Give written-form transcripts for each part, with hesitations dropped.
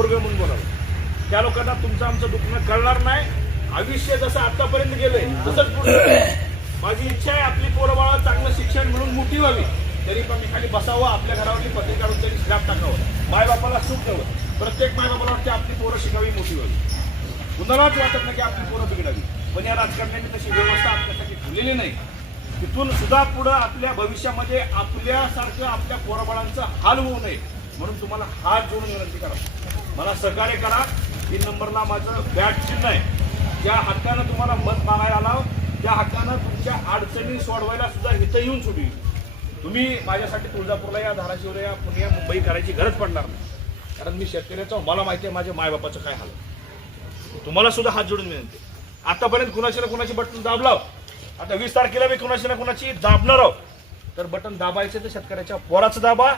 गोरगरीब म्हणून बोलावं. त्या लोकांना तुमचं आमचं दुखणं कळणार नाही. आयुष्य जसं आतापर्यंत गेलंय तसंच पुढे. माझी इच्छा आहे आपली पोरं बाळा चांगलं शिक्षण मिळून मोठी व्हावी. तरी पण मी खाली बसावं, आपल्या घरावरली पत्रिका काढून तरी स्लॅब टाकावं, मायबापाला सुख द्यावं. प्रत्येक मायबापाला वाटते आपली पोरं शिकावी, मोठी व्हावी. कुणालाच वाटत नाही की आपली पोरं बिघडावी. पण या राजकारण्यांनी तशी व्यवस्था आपल्यासाठी ठेवलेली नाही. तिथून सुद्धा पुढं आपल्या भविष्यामध्ये आपल्यासारखं आपल्या पोराबाळांचा हाल होऊ नये म्हणून तुम्हाला हात जोडून विनंती करा. मला सहकार्य करा. 3 नंबरला माझं बॅट चिन्ह आहे. ज्या हक्कानं तुम्हाला मत मागायला आला, त्या हक्कानं तुमच्या अडचणी सोडवायला सुद्धा इथं येऊन सोडवी. तुम्ही माझ्यासाठी तुळजापूरला या, धाराशिवला या, पुणे, मुंबई करायची गरज पडणार नाही. कारण मी शेतकऱ्याचा, मला माहिती आहे माझ्या मायबापाचं काय हाल. तुम्हाला सुद्धा हात जोडून विनंती. आतापर्यंत कुणाशी ना कुणाची बटन दाबलाव, आता 20 तारखेला मी कुणाशी ना कुणाची दाबणार आहोत. तर बटन दाबायचे तर शेतकऱ्याच्या पोराचं दाबा.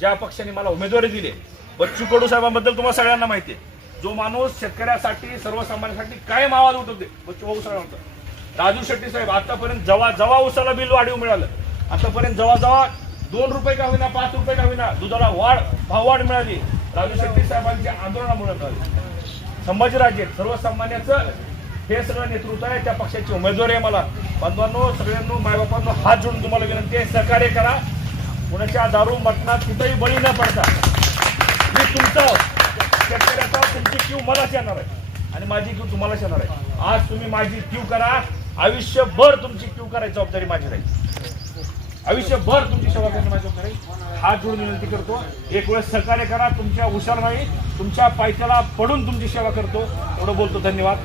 ज्या पक्षाने मला उमेदवारी दिली, बच्चू कडू साहेबांबद्दल तुम्हाला सगळ्यांना माहिती आहे. जो माणूस शेतकऱ्यासाठी, सर्वसामान्यांसाठी कायम आवाज उठवते, बच्चू भाऊ साहेबांचा. राजू शेट्टी साहेब, आतापर्यंत जेव्हा उसाला बिल वाढीव मिळालं, आतापर्यंत जेव्हा 2 रुपये का होईना, 5 रुपये का होईना, दुधाला भाववाढ मिळाली, राजू शेट्टी साहेबांच्या आंदोलनामुळे मिळाली. संभाजीराजे सर्वसामान्याचं हे सगळं नेतृत्व आहे. त्या पक्षाची उमेदवारी आहे. मला बांधवांनो, सगळ्यांनो, मायबापांनो हात जोडून तुम्हाला विनंती आहे, सहकार्य करा. कुणाच्या दारू मटणात कुठेही बळी न पडता मी तुमचं शेतकऱ्याचा, तुमची क्यू मलाच येणार आहे आणि माझी क्यू तुम्हालाच येणार आहे. आज तुम्ही माझी क्यू करा, आयुष्यभर तुमची क्यू करायची जबाबदारी माझी राहील. आयुष्यभर तुमची सेवा करण्याची माझी जबाबदारी. हात जोडून विनंती करतो, एक वेळेस सहकार्य करा. तुमच्या हुशार नाही, तुमच्या पायथ्याला पडून तुमची सेवा करतो. एवढं बोलतो. धन्यवाद.